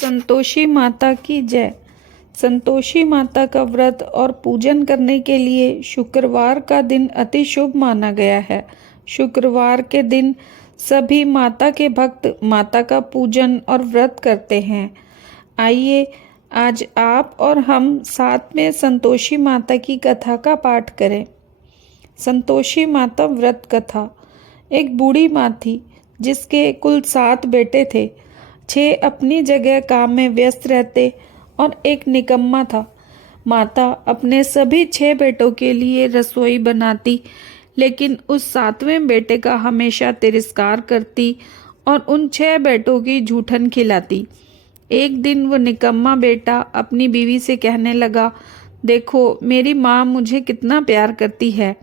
संतोषी माता की जय। संतोषी माता का व्रत और पूजन करने के लिए शुक्रवार का दिन अति शुभ माना गया है। शुक्रवार के दिन सभी माता के भक्त माता का पूजन और व्रत करते हैं। आइए आज आप और हम साथ में संतोषी माता की कथा का पाठ करें। संतोषी माता व्रत कथा। एक बूढ़ी माँ थी जिसके कुल 7 बेटे थे। 6 अपनी जगह काम में व्यस्त रहते और एक निकम्मा था। माता अपने सभी 6 बेटों के लिए रसोई बनाती, लेकिन उस 7वें बेटे का हमेशा तिरस्कार करती और उन 6 बेटों की जूठन खिलाती। एक दिन वो निकम्मा बेटा अपनी बीवी से कहने लगा, देखो मेरी माँ मुझे कितना प्यार करती है।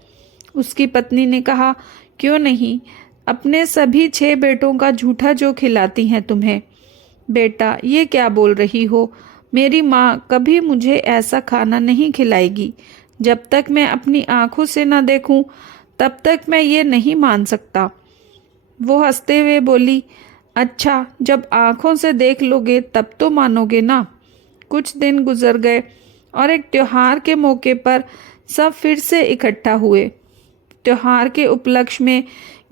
उसकी पत्नी ने कहा, क्यों नहीं, अपने सभी 6 बेटों का झूठा जो खिलाती हैं तुम्हें। बेटा ये क्या बोल रही हो, मेरी माँ कभी मुझे ऐसा खाना नहीं खिलाएगी। जब तक मैं अपनी आंखों से न देखूं तब तक मैं ये नहीं मान सकता। वो हंसते हुए बोली, अच्छा जब आंखों से देख लोगे तब तो मानोगे ना। कुछ दिन गुजर गए और एक त्योहार के मौके पर सब फिर से इकट्ठा हुए। त्योहार के उपलक्ष्य में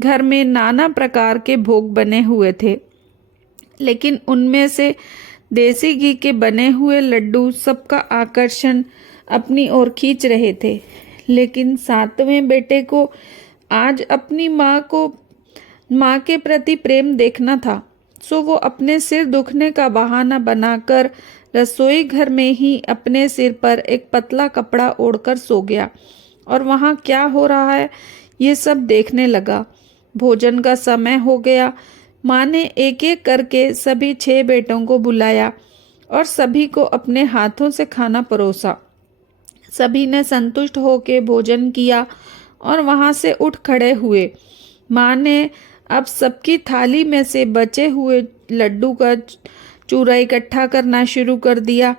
घर में नाना प्रकार के भोग बने हुए थे, लेकिन उनमें से देसी घी के बने हुए लड्डू सबका आकर्षण अपनी ओर खींच रहे थे। लेकिन 7वें बेटे को आज अपनी माँ के प्रति प्रेम देखना था, सो वो अपने सिर दुखने का बहाना बनाकर रसोई घर में ही अपने सिर पर एक पतला कपड़ा ओढ़कर सो गया और वहाँ क्या हो रहा है ये सब देखने लगा। भोजन का समय हो गया। माँ ने एक एक करके सभी 6 बेटों को बुलाया और सभी को अपने हाथों से खाना परोसा। सभी ने संतुष्ट होकर भोजन किया और वहाँ से उठ खड़े हुए। माँ ने अब सबकी थाली में से बचे हुए लड्डू का चूरा इकट्ठा करना शुरू कर दिया।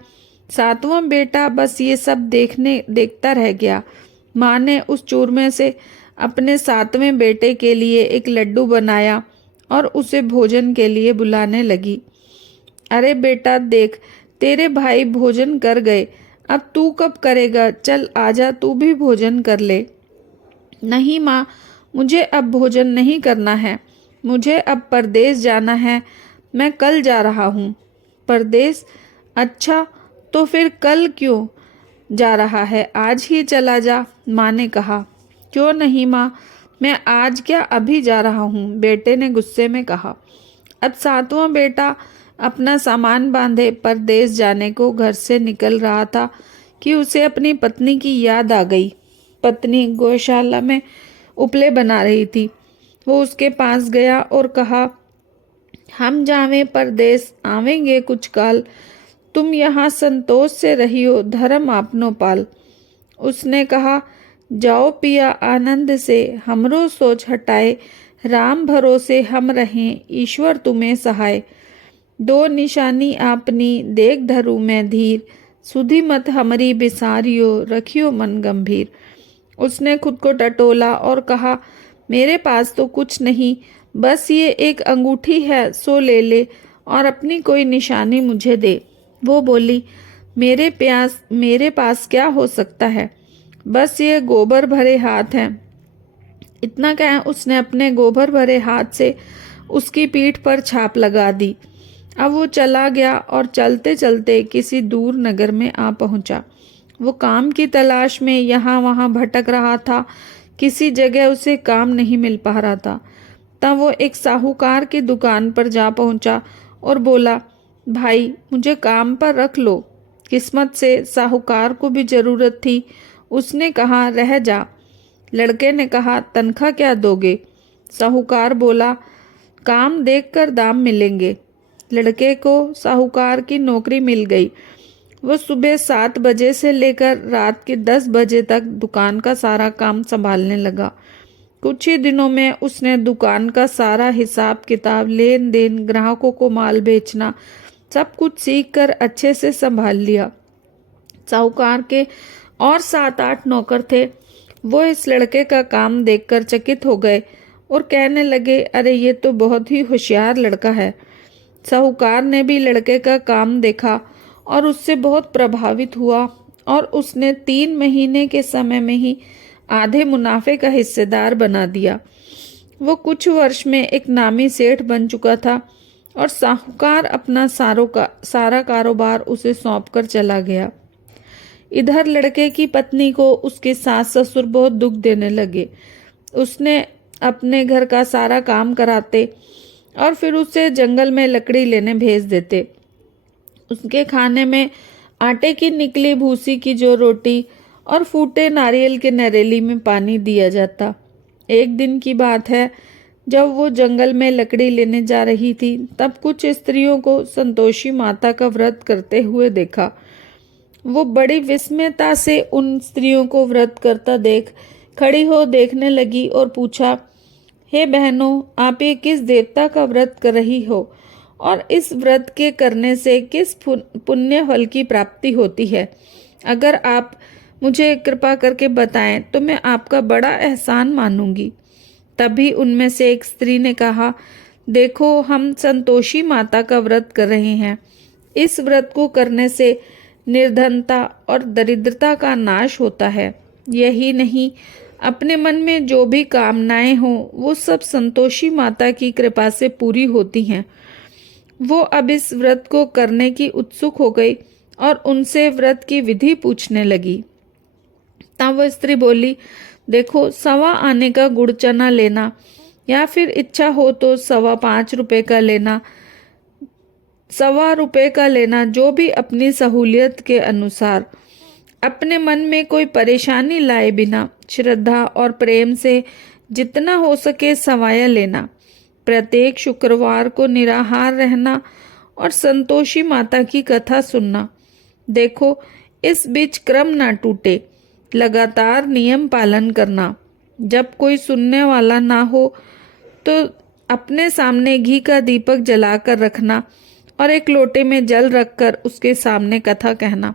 7वां बेटा बस ये सब देखता रह गया। माँ ने उस चूरमे से अपने 7वें बेटे के लिए एक लड्डू बनाया और उसे भोजन के लिए बुलाने लगी। अरे बेटा देख, तेरे भाई भोजन कर गए, अब तू कब करेगा, चल आजा तू भी भोजन कर ले। नहीं माँ, मुझे अब भोजन नहीं करना है, मुझे अब परदेश जाना है, मैं कल जा रहा हूँ। परदेश? अच्छा तो फिर कल क्यों जा रहा है, आज ही चला जा, माँ ने कहा। क्यों नहीं माँ, मैं आज क्या अभी जा रहा हूँ, बेटे ने गुस्से में कहा। अब 7वां बेटा अपना सामान बांधे परदेश जाने को घर से निकल रहा था कि उसे अपनी पत्नी की याद आ गई। पत्नी गौशाला में उपले बना रही थी। वो उसके पास गया और कहा, हम जावें परदेश आवेंगे कुछ काल, तुम यहाँ संतोष से रहियो धर्म आपनो पाल। उसने कहा, जाओ पिया आनंद से, हमरो सोच हटाए, राम भरोसे हम रहें, ईश्वर तुम्हें सहाय। 2 निशानी आपनी देख धरू मैं धीर, सुधी मत हमरी बिसारियो, रखियो मन गंभीर। उसने खुद को टटोला और कहा, मेरे पास तो कुछ नहीं, बस ये एक अंगूठी है, सो ले ले और अपनी कोई निशानी मुझे दे। वो बोली, मेरे पास क्या हो सकता है, बस ये गोबर भरे हाथ हैं। इतना कह उसने अपने गोबर भरे हाथ से उसकी पीठ पर छाप लगा दी। अब वो चला गया और चलते चलते किसी दूर नगर में आ पहुंचा। वो काम की तलाश में यहाँ वहाँ भटक रहा था, किसी जगह उसे काम नहीं मिल पा रहा था। तब वो एक साहूकार की दुकान पर जा पहुंचा और बोला, भाई मुझे काम पर रख लो। किस्मत से साहूकार को भी जरूरत थी। उसने कहा, रह जा। लड़के ने कहा, तनख्वाह क्या दोगे? साहूकार बोला, काम देखकर दाम मिलेंगे। लड़के को साहूकार की नौकरी मिल गई। वो सुबह 7 बजे से लेकर रात के 10 बजे तक दुकान का सारा काम संभालने लगा। कुछ ही दिनों में उसने दुकान का सारा हिसाब किताब, लेन देन, ग्राहकों को माल बेचना, सब कुछ सीख कर अच्छे से संभाल लिया। साहूकार के और 7-8 नौकर थे। वो इस लड़के का काम देखकर चकित हो गए और कहने लगे, अरे ये तो बहुत ही होशियार लड़का है। साहूकार ने भी लड़के का काम देखा और उससे बहुत प्रभावित हुआ और उसने 3 महीने के समय में ही आधे मुनाफे का हिस्सेदार बना दिया। वो कुछ वर्ष में एक नामी सेठ बन चुका था और साहूकार अपना सारा कारोबार उसे सौंपकर चला गया। इधर लड़के की पत्नी को उसके सास ससुर बहुत दुख देने लगे। उसने अपने घर का सारा काम कराते और फिर उसे जंगल में लकड़ी लेने भेज देते। उसके खाने में आटे की निकली भूसी की जो रोटी और फूटे नारियल के नरेली में पानी दिया जाता। एक दिन की बात है, जब वो जंगल में लकड़ी लेने जा रही थी, तब कुछ स्त्रियों को संतोषी माता का व्रत करते हुए देखा। वो बड़ी विस्मयता से उन स्त्रियों को व्रत करता देख खड़ी हो देखने लगी और पूछा, हे बहनों, आप ये किस देवता का व्रत कर रही हो और इस व्रत के करने से किस पुण्य फल की प्राप्ति होती है? अगर आप मुझे कृपा करके बताएं तो मैं आपका बड़ा एहसान मानूंगी। तभी उनमें से एक स्त्री ने कहा, देखो, हम संतोषी माता का व्रत कर रहे हैं। इस व्रत को करने से निर्धनता और दरिद्रता का नाश होता है। यही नहीं, अपने मन में जो भी कामनाएं हों वो सब संतोषी माता की कृपा से पूरी होती हैं। वो अब इस व्रत को करने की उत्सुक हो गई और उनसे व्रत की विधि पूछने लगी। तब वह स्त्री बोली, देखो, 1.25 आने का गुड़ चना लेना या फिर इच्छा हो तो 5.25 रुपए का लेना, 1.25 रुपए का लेना, जो भी अपनी सहूलियत के अनुसार। अपने मन में कोई परेशानी लाए बिना श्रद्धा और प्रेम से जितना हो सके सवाया लेना। प्रत्येक शुक्रवार को निराहार रहना और संतोषी माता की कथा सुनना। देखो, इस बीच क्रम ना टूटे, लगातार नियम पालन करना। जब कोई सुनने वाला ना हो तो अपने सामने घी का दीपक जलाकर रखना और एक लोटे में जल रखकर उसके सामने कथा कहना।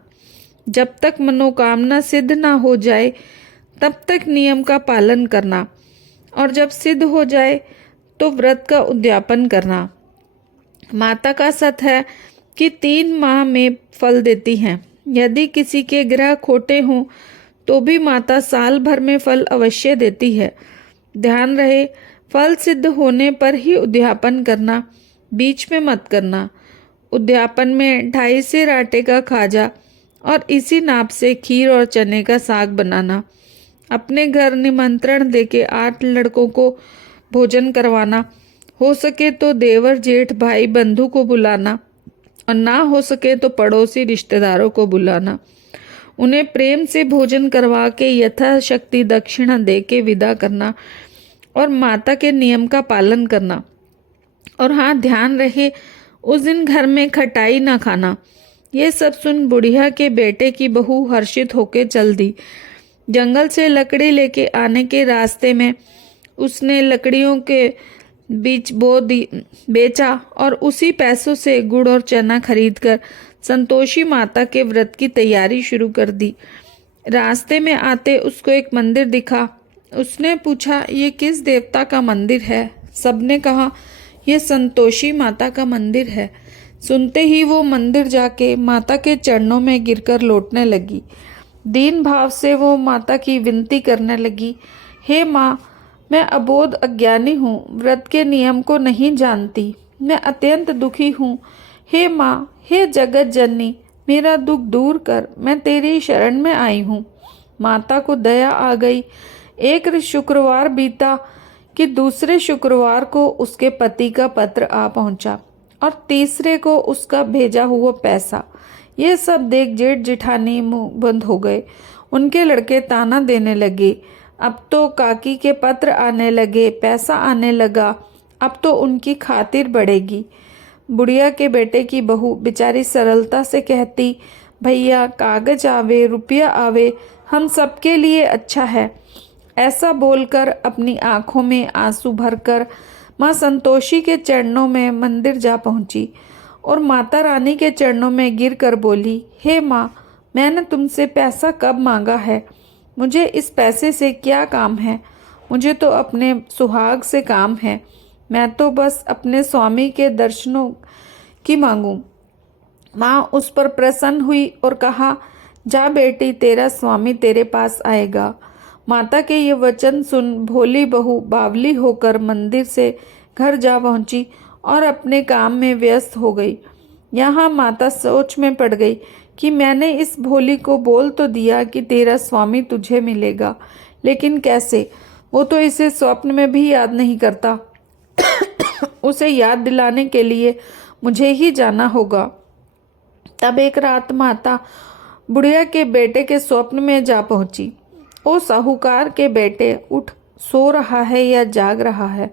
जब तक मनोकामना सिद्ध ना हो जाए तब तक नियम का पालन करना और जब सिद्ध हो जाए तो व्रत का उद्यापन करना। माता का सत है कि 3 माह में फल देती हैं। यदि किसी के ग्रह खोटे हों तो भी माता साल भर में फल अवश्य देती है। ध्यान रहे, फल सिद्ध होने पर ही उद्यापन करना, बीच में मत करना। उद्यापन में 2.5 सेर आटे का खाजा और इसी नाप से खीर और चने का साग बनाना। अपने घर निमंत्रण देके 8 लड़कों को भोजन करवाना। हो सके तो देवर जेठ भाई बंधु को बुलाना और ना हो सके तो पड़ोसी रिश्तेदारों को बुलाना। उन्हें प्रेम से भोजन करवा के यथाशक्ति दक्षिणा दे के विदा करना और माता के नियम का पालन करना। और हाँ, ध्यान रहे, उस दिन घर में खटाई ना खाना। ये सब सुन बुढ़िया के बेटे की बहू हर्षित होके चल दी। जंगल से लकड़ी लेके आने के रास्ते में उसने लकड़ियों के बीच बेचा और उसी पैसों से गुड़ और चना खरीदकर संतोषी माता के व्रत की तैयारी शुरू कर दी। रास्ते में आते उसको एक मंदिर दिखा। उसने पूछा, ये किस देवता का मंदिर है? सबने कहा, यह संतोषी माता का मंदिर है। सुनते ही वो मंदिर जाके माता के चरणों में गिरकर लौटने लगी। दीन भाव से वो माता की विनती करने लगी, हे माँ, मैं अबोध अज्ञानी हूँ, व्रत के नियम को नहीं जानती, मैं अत्यंत दुखी हूँ। हे माँ, हे जगत जननी, मेरा दुख दूर कर, मैं तेरी शरण में आई हूँ। माता को दया आ गई। एक शुक्रवार बीता कि दूसरे शुक्रवार को उसके पति का पत्र आ पहुंचा और तीसरे को उसका भेजा हुआ पैसा। ये सब देख जेठ जिठानी मुंह बंद हो गए। उनके लड़के ताना देने लगे, अब तो काकी के पत्र आने लगे, पैसा आने लगा, अब तो उनकी खातिर बढ़ेगी। बुढ़िया के बेटे की बहू बेचारी सरलता से कहती, भैया, कागज आवे रुपया आवे, हम सबके लिए अच्छा है। ऐसा बोलकर अपनी आंखों में आंसू भरकर माँ संतोषी के चरणों में मंदिर जा पहुंची और माता रानी के चरणों में गिरकर बोली, हे माँ, मैंने तुमसे पैसा कब मांगा है? मुझे इस पैसे से क्या काम है? मुझे तो अपने सुहाग से काम है। मैं तो बस अपने स्वामी के दर्शनों की मांगूं। माँ उस पर प्रसन्न हुई और कहा, जा बेटी, तेरा स्वामी तेरे पास आएगा। माता के ये वचन सुन भोली बहू बावली होकर मंदिर से घर जा पहुंची और अपने काम में व्यस्त हो गई। यहाँ माता सोच में पड़ गई कि मैंने इस भोली को बोल तो दिया कि तेरा स्वामी तुझे मिलेगा, लेकिन कैसे? वो तो इसे स्वप्न में भी याद नहीं करता। उसे याद दिलाने के लिए मुझे ही जाना होगा। तब एक रात माता बुढ़िया के बेटे के स्वप्न में जा पहुंची। ओ साहूकार के बेटे, उठ, सो रहा है या जाग रहा है?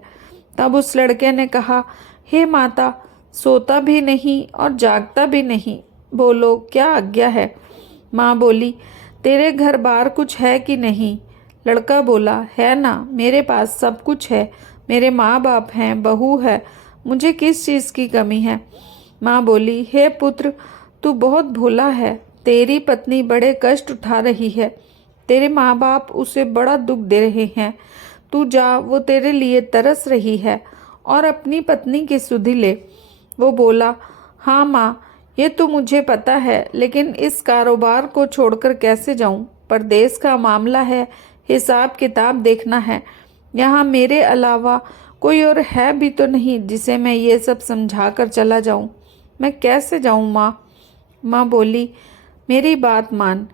तब उस लड़के ने कहा, हे माता, सोता भी नहीं और जागता भी नहीं, बोलो क्या आज्ञा है? माँ बोली, तेरे घर बार कुछ है कि नहीं? लड़का बोला, है ना, मेरे पास सब कुछ है। मेरे माँ बाप हैं, बहू है, मुझे किस चीज़ की कमी है? माँ बोली, हे पुत्र, तू बहुत भोला है। तेरी पत्नी बड़े कष्ट उठा रही है। तेरे माँ बाप उसे बड़ा दुख दे रहे हैं। तू जा, वो तेरे लिए तरस रही है और अपनी पत्नी की सुधि ले। वो बोला, हाँ माँ, ये तो मुझे पता है, लेकिन इस कारोबार को छोड़कर कैसे जाऊं? परदेश का मामला है, हिसाब किताब देखना है। यहाँ मेरे अलावा कोई और है भी तो नहीं जिसे मैं ये सब समझा कर चला जाऊं। मैं कैसे जाऊं माँ? माँ बोली, मेरी बात मान,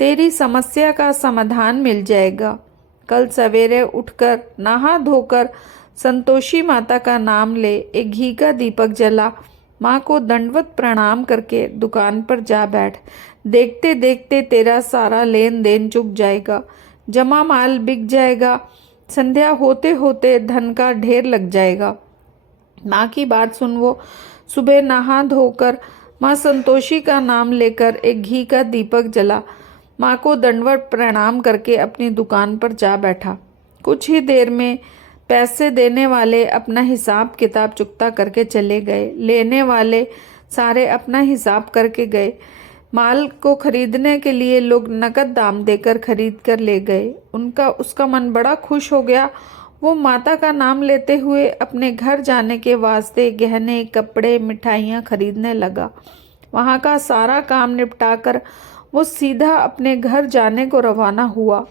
तेरी समस्या का समाधान मिल जाएगा। कल सवेरे उठकर नहा धोकर संतोषी माता का नाम ले, एक घी का दीपक जला, माँ को दंडवत प्रणाम करके दुकान पर जा बैठ। देखते देखते तेरा सारा लेन देन चुक जाएगा, जमा माल बिक जाएगा, संध्या होते होते धन का ढेर लग जाएगा। माँ की बात सुन वो सुबह नहा धोकर माँ संतोषी का नाम लेकर एक घी का दीपक जला, माँ को दंडवत प्रणाम करके अपनी दुकान पर जा बैठा। कुछ ही देर में पैसे देने वाले अपना हिसाब किताब चुकता करके चले गए। लेने वाले सारे अपना हिसाब करके गए। माल को खरीदने के लिए लोग नकद दाम देकर खरीद कर ले गए। उसका मन बड़ा खुश हो गया। वो माता का नाम लेते हुए अपने घर जाने के वास्ते गहने, कपड़े, मिठाइयाँ खरीदने लगा। वहाँ का सारा काम निपटाकर वो सीधा अपने घर जाने को रवाना हुआ।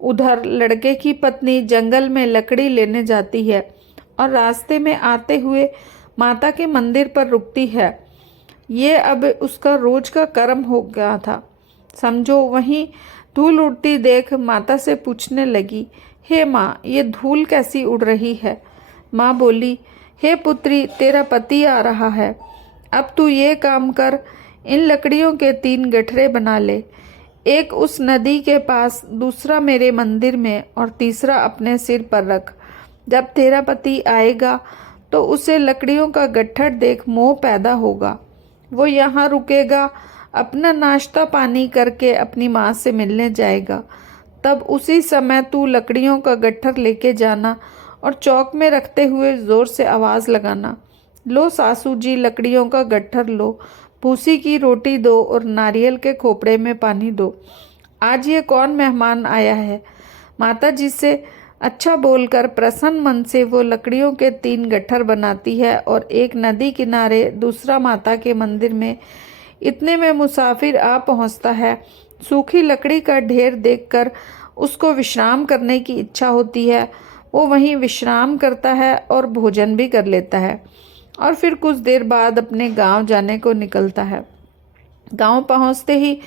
उधर लड़के की पत्नी जंगल में लकड़ी लेने जाती है और रास्ते में आते हुए माता के मंदिर पर रुकती है। ये अब उसका रोज का कर्म हो गया था। समझो, वहीं धूल उड़ती देख माता से पूछने लगी, हे माँ, ये धूल कैसी उड़ रही है? माँ बोली, हे पुत्री, तेरा पति आ रहा है। अब तू ये काम कर, इन लकड़ियों के 3 गठरे बना ले। एक उस नदी के पास, दूसरा मेरे मंदिर में और तीसरा अपने सिर पर रख। जब तेरा पति आएगा तो उसे लकड़ियों का गट्ठर देख मोह पैदा होगा। वो यहाँ रुकेगा, अपना नाश्ता पानी करके अपनी माँ से मिलने जाएगा। तब उसी समय तू लकड़ियों का गट्ठर लेके जाना और चौक में रखते हुए ज़ोर से आवाज़ लगाना, लो सासू जी, लकड़ियों का गट्ठर लो, भूसी की रोटी दो और नारियल के खोपड़े में पानी दो। आज ये कौन मेहमान आया है? माता जी से अच्छा बोलकर प्रसन्न मन से वो लकड़ियों के 3 गट्ठर बनाती है और एक नदी किनारे, दूसरा माता के मंदिर में। इतने में मुसाफिर आ पहुंचता है। सूखी लकड़ी का ढेर देखकर उसको विश्राम करने की इच्छा होती है। वो वहीं विश्राम करता है और भोजन भी कर लेता है और फिर कुछ देर बाद अपने गांव जाने को निकलता है। गांव पहुंचते ही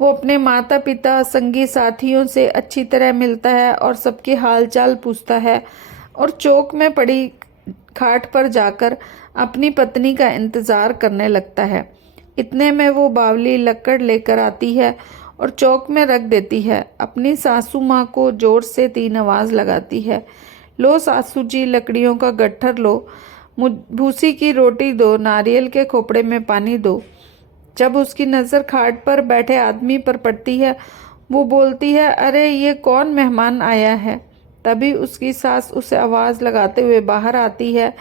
वो अपने माता पिता, संगी साथियों से अच्छी तरह मिलता है और सबके हालचाल पूछता है और चौक में पड़ी खाट पर जाकर अपनी पत्नी का इंतज़ार करने लगता है। इतने में वो बावली लकड़ लेकर आती है और चौक में रख देती है। अपनी सासू माँ को जोर से 3 आवाज़ लगाती है, लो सासू जी, लकड़ियों का गट्ठर लो, भूसी की रोटी दो, नारियल के खोपड़े में पानी दो। जब उसकी नज़र खाट पर बैठे आदमी पर पड़ती है, वो बोलती है, अरे ये कौन मेहमान आया है? तभी उसकी सास उसे आवाज़ लगाते हुए बाहर आती है।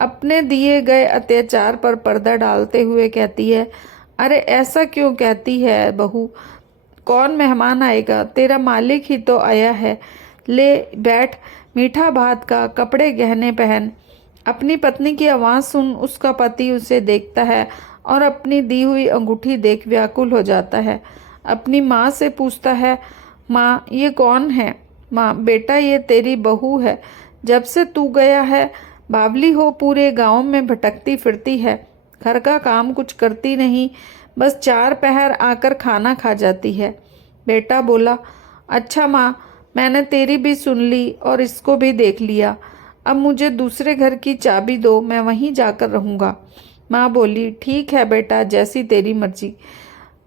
अपने दिए गए अत्याचार पर पर्दा डालते हुए कहती है, अरे ऐसा क्यों कहती है बहू? कौन मेहमान आएगा? तेरा मालिक ही तो आया है। ले बैठ, मीठा भात का, कपड़े गहने पहन, अपनी पत्नी की आवाज़ सुन उसका पति उसे देखता है और अपनी दी हुई अंगूठी देख व्याकुल हो जाता है। अपनी माँ से पूछता है, माँ ये कौन है? माँ, बेटा ये तेरी बहू है। जब से तू गया है बावली हो पूरे गांव में भटकती फिरती है। घर का काम कुछ करती नहीं, बस 4 पहर आकर खाना खा जाती है। बेटा बोला, अच्छा माँ, मैंने तेरी भी सुन ली और इसको भी देख लिया। अब मुझे दूसरे घर की चाबी दो, मैं वहीं जाकर रहूँगा। माँ बोली, ठीक है बेटा, जैसी तेरी मर्जी।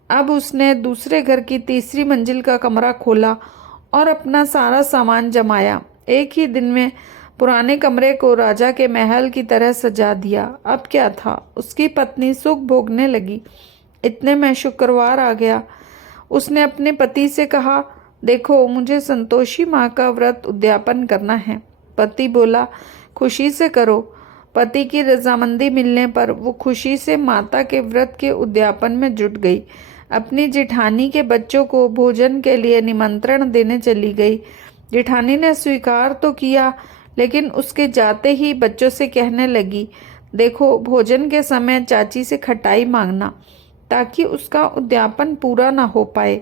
अब उसने दूसरे घर की तीसरी मंजिल का कमरा खोला और अपना सारा सामान जमाया। एक ही दिन में पुराने कमरे को राजा के महल की तरह सजा दिया। अब क्या था, उसकी पत्नी सुख भोगने लगी। इतने में शुक्रवार आ गया। उसने अपने पति से कहा, देखो मुझे संतोषी माँ का व्रत उद्यापन करना है। पति बोला, खुशी से करो। पति की रजामंदी मिलने पर वो खुशी से माता के व्रत के उद्यापन में जुट गई। अपनी जिठानी के बच्चों को भोजन के लिए निमंत्रण देने चली गई। जिठानी ने स्वीकार तो किया, लेकिन उसके जाते ही बच्चों से कहने लगी, देखो भोजन के समय चाची से खटाई मांगना, ताकि उसका उद्यापन पूरा ना हो पाए।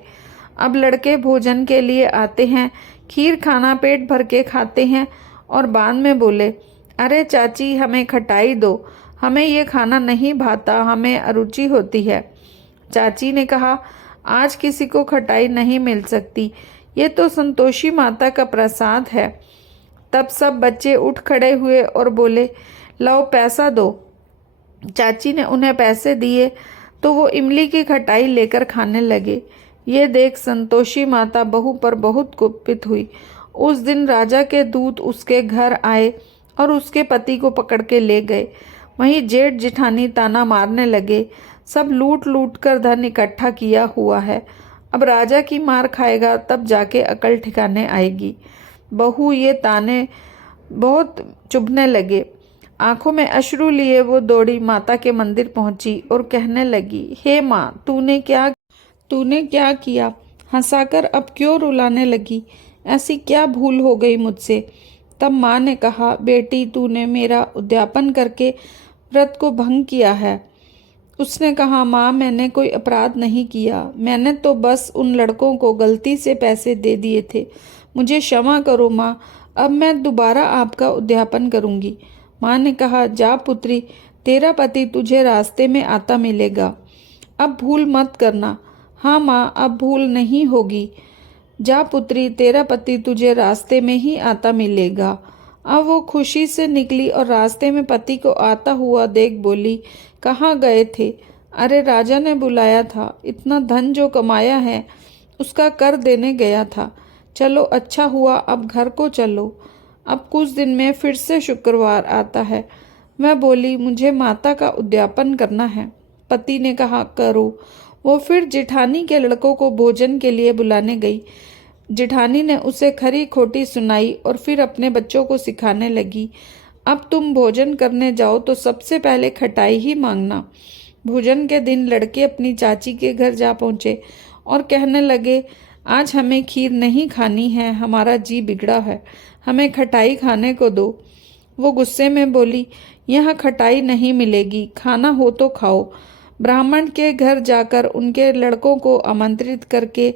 अब लड़के भोजन के लिए आते हैं, खीर खाना पेट भर के खाते हैं और बाद में बोले, अरे चाची हमें खटाई दो, हमें ये खाना नहीं भाता, हमें अरुचि होती है। चाची ने कहा, आज किसी को खटाई नहीं मिल सकती, ये तो संतोषी माता का प्रसाद है। तब सब बच्चे उठ खड़े हुए और बोले, लो पैसा दो। चाची ने उन्हें पैसे दिए तो वो इमली की खटाई लेकर खाने लगे। ये देख संतोषी माता बहू पर बहुत कुपित हुई। उस दिन राजा के दूत उसके घर आए और उसके पति को पकड़ के ले गए। वहीं जेठ जिठानी ताना मारने लगे, सब लूट लूट कर धन इकट्ठा किया हुआ है, अब राजा की मार खाएगा तब जाके अकल ठिकाने आएगी। बहू ये ताने बहुत चुभने लगे। आंखों में अश्रु लिए वो दौड़ी माता के मंदिर पहुंची और कहने लगी, हे माँ, तूने क्या किया? हंसाकर अब क्यों रुलाने लगी? ऐसी क्या भूल हो गई मुझसे? तब माँ ने कहा, बेटी तूने मेरा उद्यापन करके व्रत को भंग किया है। उसने कहा, माँ मैंने कोई अपराध नहीं किया, मैंने तो बस उन लड़कों को गलती से पैसे दे दिए थे, मुझे क्षमा करो माँ, अब मैं दोबारा आपका उद्यापन करूँगी। माँ ने कहा, जा पुत्री, तेरा पति तुझे रास्ते में आता मिलेगा, अब भूल मत करना। हाँ माँ, अब भूल नहीं होगी। जा पुत्री, तेरा पति तुझे रास्ते में ही आता मिलेगा। अब वो खुशी से निकली और रास्ते में पति को आता हुआ देख बोली, कहाँ गए थे? अरे राजा ने बुलाया था, इतना धन जो कमाया है उसका कर देने गया था। चलो अच्छा हुआ, अब घर को चलो। अब कुछ दिन में फिर से शुक्रवार आता है। मैं बोली, मुझे माता का उद्यापन करना है। पति ने कहा, करो। वो फिर जिठानी के लड़कों को भोजन के लिए बुलाने गई। जिठानी ने उसे खरी खोटी सुनाई और फिर अपने बच्चों को सिखाने लगी, अब तुम भोजन करने जाओ तो सबसे पहले खटाई ही मांगना। भोजन के दिन लड़के अपनी चाची के घर जा पहुँचे और कहने लगे, आज हमें खीर नहीं खानी है, हमारा जी बिगड़ा है, हमें खटाई खाने को दो। वो गुस्से में बोली, यहाँ खटाई नहीं मिलेगी, खाना हो तो खाओ। ब्राह्मण के घर जाकर उनके लड़कों को आमंत्रित करके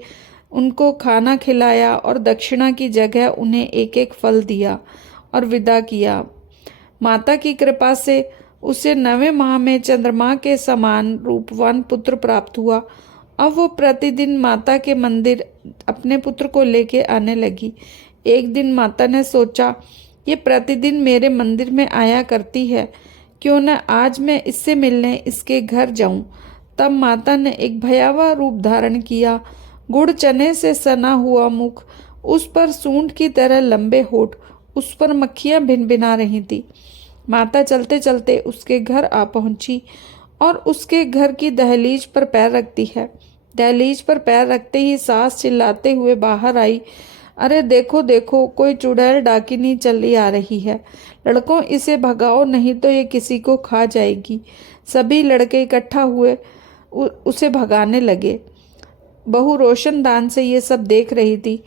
उनको खाना खिलाया और दक्षिणा की जगह उन्हें एक एक फल दिया और विदा किया। माता की कृपा से उसे 9वें माह में चंद्रमा के समान रूपवान पुत्र प्राप्त हुआ। अब वो प्रतिदिन माता के मंदिर अपने पुत्र को लेके आने लगी। एक दिन माता ने सोचा, ये प्रतिदिन मेरे मंदिर में आया करती है, क्यों न आज मैं इससे मिलने इसके घर जाऊं। तब माता ने एक भयावह रूप धारण किया। गुड़ चने से सना हुआ मुख, उस पर सूंड की तरह लंबे होठ, उस पर मक्खियां भिनभिना रही थी। माता चलते चलते उसके घर आ पहुंची और उसके घर की दहलीज पर पैर रखती है। दहलीज पर पैर रखते ही सास चिल्लाते हुए बाहर आई, अरे देखो देखो, कोई चुड़ैल डाकिनी चली आ रही है, लड़कों इसे भगाओ नहीं तो ये किसी को खा जाएगी। सभी लड़के इकट्ठा हुए उसे भगाने लगे। बहू रोशनदान से ये सब देख रही थी।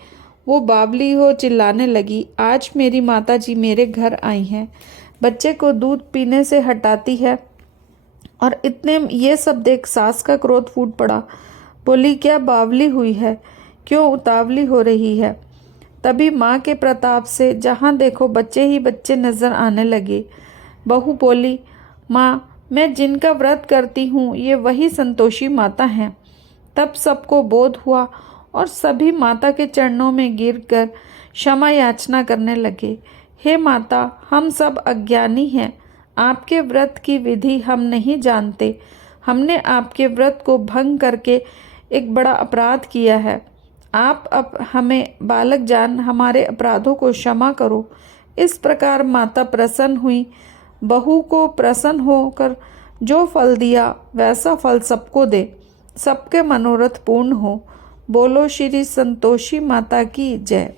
वो बावली हो चिल्लाने लगी, आज मेरी माताजी मेरे घर आई हैं, बच्चे को दूध पीने से हटाती है। और इतने ये सब देख सास का क्रोध फूट पड़ा। बोली, क्या बावली हुई है, क्यों उतावली हो रही है। तभी माँ के प्रताप से जहाँ देखो बच्चे ही बच्चे नजर आने लगे। बहू बोली, माँ, मैं जिनका व्रत करती हूँ ये वही संतोषी माता हैं। तब सबको बोध हुआ और सभी माता के चरणों में गिरकर क्षमा याचना करने लगे। हे माता, हम सब अज्ञानी हैं, आपके व्रत की विधि हम नहीं जानते। हमने आपके व्रत को भंग करके एक बड़ा अपराध किया है। आप अब हमें बालक जान हमारे अपराधों को क्षमा करो। इस प्रकार माता प्रसन्न हुई। बहू को प्रसन्न होकर जो फल दिया वैसा फल सबको दे, सबके मनोरथ पूर्ण हो। बोलो श्री संतोषी माता की जय।